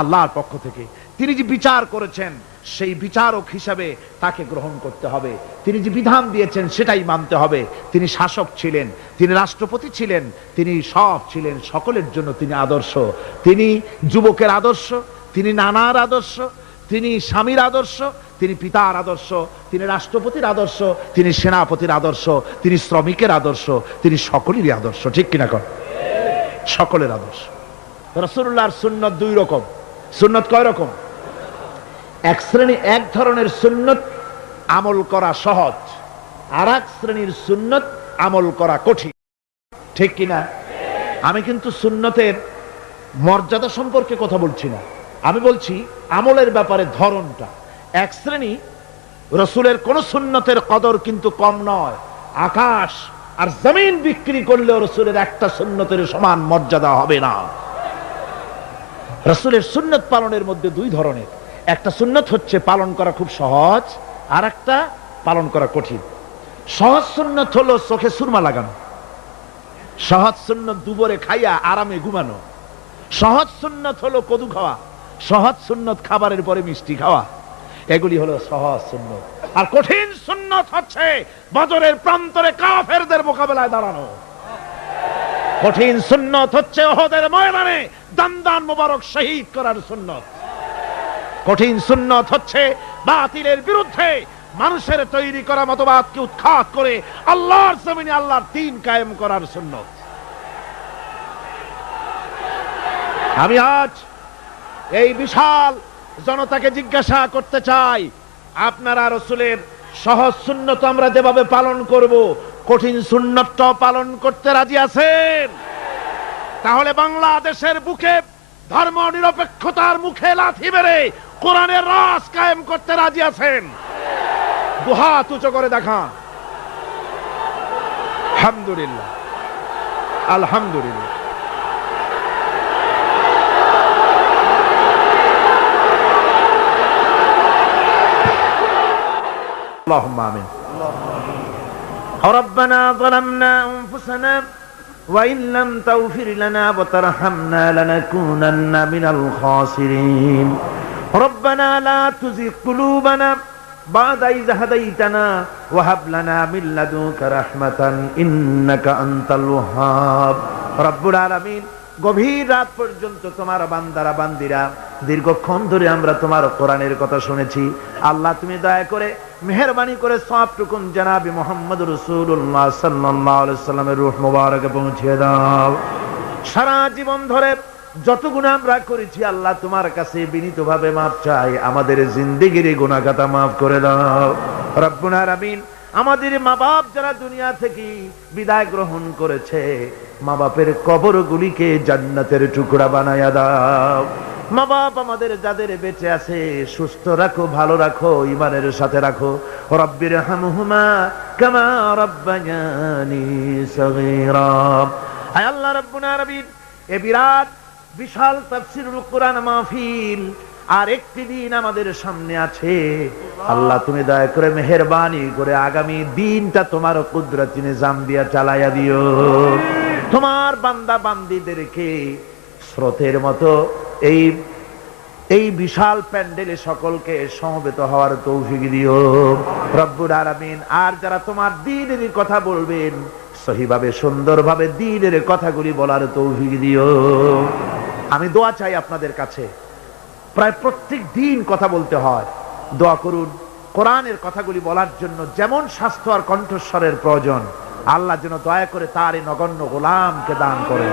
আল্লাহর পক্ষ থেকে। তিনি যে বিচার করেছেন, সেই বিচারক হিসাবে তাকে গ্রহণ করতে হবে। তিনি যে বিধান দিয়েছেন, সেটাই মানতে হবে। তিনি শাসক ছিলেন, তিনি রাষ্ট্রপতি ছিলেন, তিনি সব ছিলেন, সকলের জন্য তিনি আদর্শ। তিনি যুবকের আদর্শ, তিনি নানার আদর্শ, তিনি স্বামীর আদর্শ, তিনি পিতার আদর্শ, তিনি রাষ্ট্রপতির আদর্শ, তিনি সেনাপতির আদর্শ, তিনি শ্রমিকের আদর্শ, তিনি সকলেরই আদর্শ, ঠিক কিনা কর সকলের আদর্শ। রসুল্লাহর সুন্নত দুই রকম। সুন্নত কয় রকম? এক শ্রেণি এক ধরনের সুন্নত, আমল করা সহজ। আর এক শ্রেণির সুন্নত, আমল করা কঠিন। ঠিক কিনা? আমি কিন্তু সুন্নতের মর্যাদা সম্পর্কে কথা বলছি না। আমি বলছি আমলের ব্যাপারে ধরনটা। এক শ্রেণি রসুলের কোন সুন্নতের কদর কিন্তু কম নয়। আকাশ আর জমিন বিক্রি করলেও রসুলের একটা সুন্নতের সমান মর্যাদা হবে না। রসুলের সুন্নত পালনের মধ্যে দুই ধরনের। একটা সুন্নত হচ্ছে পালন করা খুব সহজ, আর একটা পালন করা কঠিন। সহজ সুন্নত হলো চোখে সুরমা লাগানো। সহজ সুন্নত দুবরে খাইয়া আরামে ঘুমানো। সহজ সুন্নত হলো কদু খাওয়া। সহজ সুন্নত খাবারের পরে মিষ্টি খাওয়া। এগুলি হলো সহজ সুন্নত। আর কঠিন সুন্নত হচ্ছে বজরের প্রান্তরে কাফেরদের মোকাবেলায় দাঁড়ানো। কঠিন সুন্নত হচ্ছে ওহদের ময়দানে। দান্দান মোবারক শহীদ করার সুন্নত। কঠিন সুন্নত হচ্ছে বাতিলের বিরুদ্ধে মানুষের তৈরি করা মতবাদকে উৎখাত করে আল্লাহর জমিনে আল্লাহর দিন কায়েম করার সুন্নত। আমি আজ এই বিশাল জনতাকে জিজ্ঞাসা করতে চাই, আপনারা রসুলের সহজ সুন্নত আমরা যেভাবে পালন করব কঠিন সুন্নতটাও পালন করতে রাজি আছেন তাহলে বাংলাদেশের বুকে ধর্ম নিরপেক্ষতার মুখে লাথি মেরে কোরআনের রাস কায়েম করতে রাজি আছেন দুহাত উঁচু করে দেখান আলহামদুলিল্লাহ আলহামদুলিল্লাহ اللهم آمين ربنا ظلمنا أنفسنا وإن لم تغفر لنا وترحمنا لنكونن من الخاسرين ربنا لا تزغ قلوبنا بعد إذ هديتنا وهب لنا من لدنك رحمة إنك أنت الوهاب رب العالمين গভীর রাত পর্যন্ত তোমার বান্দারা বান্দিরা দীর্ঘক্ষণ ধরে আমরা তোমার কোরআনের কথা শুনেছি আল্লাহ তুমি দয়া করে মেহরবানি করে সবটুকুন জানাবি মোহাম্মদ রসুল্লাহ সাল্লামের রুহ মুবারকে পৌঁছে দাও। সারা জীবন ধরে যত গুণা আমরা করেছি, আল্লাহ তোমার কাছে বিনীত ভাবে মাপ চাই। আমাদের জিন্দিগির গুণাগাতা মাফ করে দাও। রব্বুনার আমিন আমাদের মা বাপ যারা দুনিয়া থেকে বিদায় গ্রহণ করেছে মা বাপের কবর গুলিকে জান্নাতের টুকরা বানায়া দাও। মা বাপ আমাদের যাদের বেঁচে আছে, সুস্থ রাখো, ভালো রাখো ইমানের সাথে রাখো। রব্বির হামহুমা কামা রব্বায়ানি সগীরা। আয় আল্লাহ রব্বুনা রবিন এ বিরাট, বিশাল তাফসিরুল কোরআন মাহফিল আর একটি দিন আমাদের সামনে আছে। আল্লাহ তুমি দয়া করে মেহরবানি করে আগামী দিনটা তোমার কুদরতি নিজাম দিয়া চালাইয়া দিও। তোমার বান্দা বান্দিদেরকে স্রোতের মতো এই এই বিশাল প্যান্ডেলে সকলকে সমবেত হওয়ার তৌফিক দিও। রব্বুর আলামিন, আর যারা তোমার দিনের কথা বলবেন, সহিভাবে, সুন্দরভাবে দিনের কথাগুলি বলার তৌফিক দিও। আমি দোয়া চাই আপনাদের কাছে। প্রায় প্রত্যেক দিন কথা বলতে হয়। দোয়া করুন, কোরআনের কথাগুলি বলার জন্য যেমন স্বাস্থ্য আর কণ্ঠস্বরের প্রয়োজন, আল্লাহ যেন দয়া করে তার এই নগণ্য গোলামকে দান করেন।